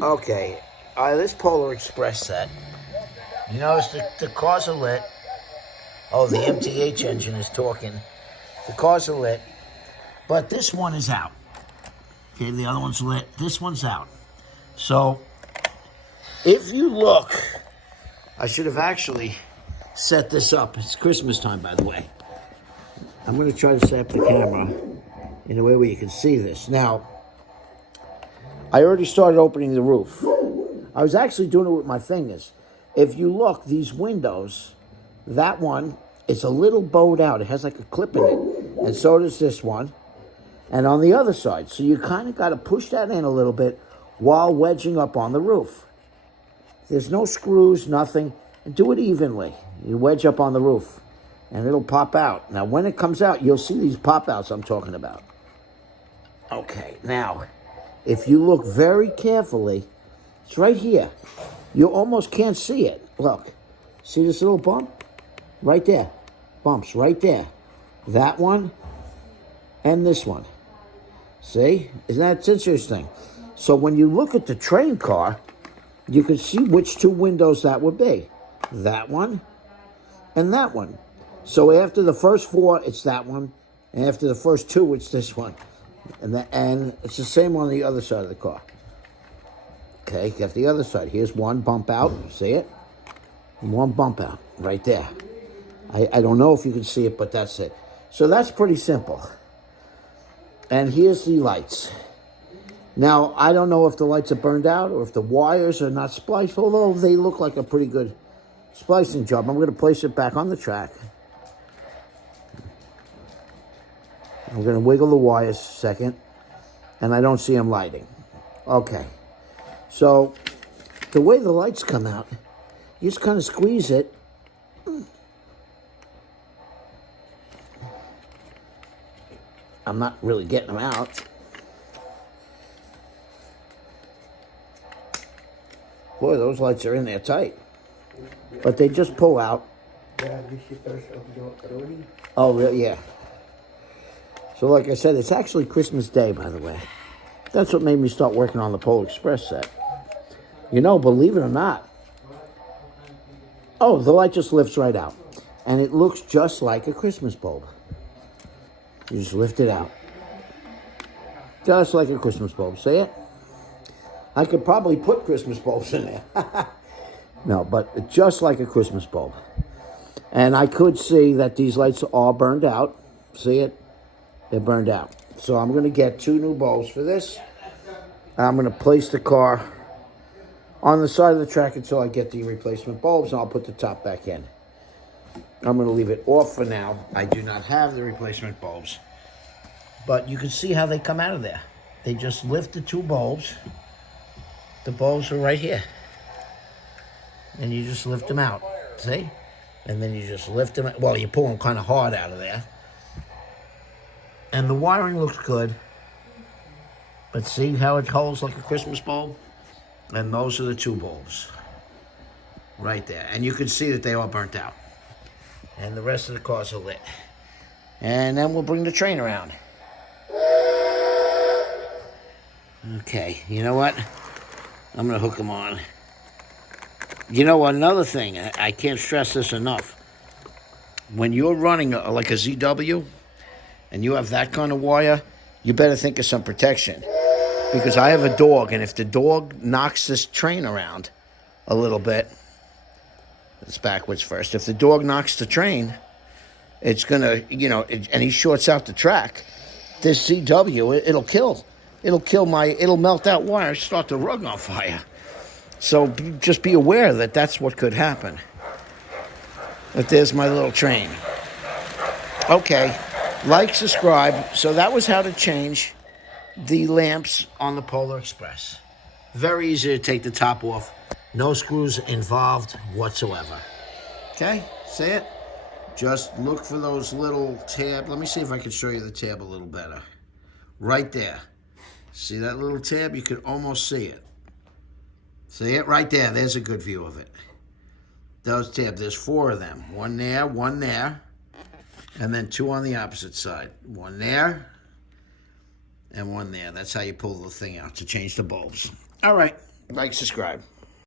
Okay, this Polar Express set. You notice the cars are lit. Oh, the MTH engine is talking. The cars are lit, but this one is out. Okay, the other one's lit. This one's out. So, if you look, I should have actually set this up. It's Christmas time, by the way. I'm going to try to set up the camera in a way where you can see this. Now, I already started opening the roof. I was actually doing it with my fingers. If you look, these windows, that one, it's a little bowed out. It has like a clip in it. And so does this one. And on the other side. So you kind of got to push that in a little bit while wedging up on the roof. There's no screws, nothing. And do it evenly. You wedge up on the roof. And it'll pop out. Now, when it comes out, you'll see these pop-outs I'm talking about. Okay, now, if you look very carefully, it's right here. You almost can't see it. Look. See this little bump? Right there. Bumps right there. That one and this one. See? Isn't that interesting? So when you look at the train car, you can see which two windows that would be. That one and that one. So after the first four, it's that one. And after the first two, it's this one. And it's the same on the other side of the car. Okay, get the other side. Here's one bump out. See it? And one bump out right there. I don't know if you can see it, but that's it. So that's pretty simple. And here's the lights. Now, I don't know if the lights are burned out or if the wires are not spliced, although they look like a pretty good splicing job. I'm going to place it back on the track. I'm going to wiggle the wires a second, and I don't see them lighting. Okay. So, the way the lights come out, you just kind of squeeze it. I'm not really getting them out. Boy, those lights are in there tight. But they just pull out. Oh, really? Yeah. So like I said, it's actually Christmas Day, by the way. That's what made me start working on the Polar Express set. You know, believe it or not. Oh, the light just lifts right out. And it looks just like a Christmas bulb. You just lift it out. Just like a Christmas bulb. See it? I could probably put Christmas bulbs in there. No, but just like a Christmas bulb. And I could see that these lights are all burned out. See it? They're burned out. So I'm going to get 2 new bulbs for this. I'm going to place the car on the side of the track until I get the replacement bulbs, and I'll put the top back in. I'm going to leave it off for now. I do not have the replacement bulbs. But you can see how they come out of there. They just lift the 2 bulbs. The bulbs are right here. And you just lift them out. See? And then you just lift them. Well, you pull them kind of hard out of there. And the wiring looks good. But see how it holds like a Christmas bulb? And those are the 2 bulbs. Right there. And you can see that they all burnt out. And the rest of the cars are lit. And then we'll bring the train around. Okay, you know what? I'm going to hook them on. You know, another thing, I can't stress this enough. When you're running like a ZW, and you have that kind of wire, you better think of some protection. Because I have a dog, and if the dog knocks this train around a little bit, it's backwards first. If the dog knocks the train, it's going to, and he shorts out the track, this ZW, it'll kill. It'll melt that wire, start the rug on fire. So just be aware that that's what could happen. But there's my little train. Okay, like, subscribe. So that was how to change the lamps on the Polar Express. Very easy to take the top off. No screws involved whatsoever. Okay, see it? Just look for those little tabs. Let me see if I can show you the tab a little better. Right there. See that little tab? You can almost see it. See it right there? There's a good view of it. Those tabs, there's 4 of them. One there, and then 2 on the opposite side. One there, and one there. That's how you pull the thing out to change the bulbs. All right. Like, subscribe.